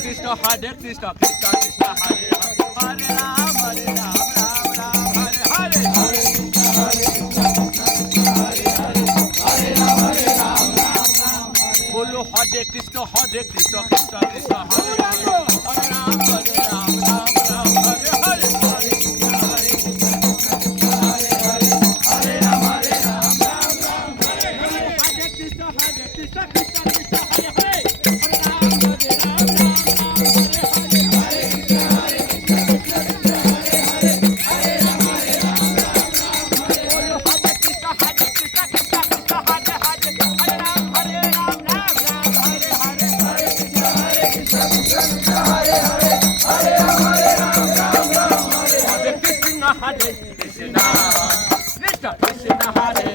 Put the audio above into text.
Krishna, Hare Krishna, Krishna Krishna, Hare Hare, Hare Ram, Ram Ram, Hare Hare. बोलो हरे कृष्ण कृष्ण कृष्ण हरे हरे, हरे राम राम राम हरे हरे, हरे कृष्ण कृष्ण कृष्ण कृष्ण हरे हरे, हरे Ram Hare Krishna, Krishna Krishna Hare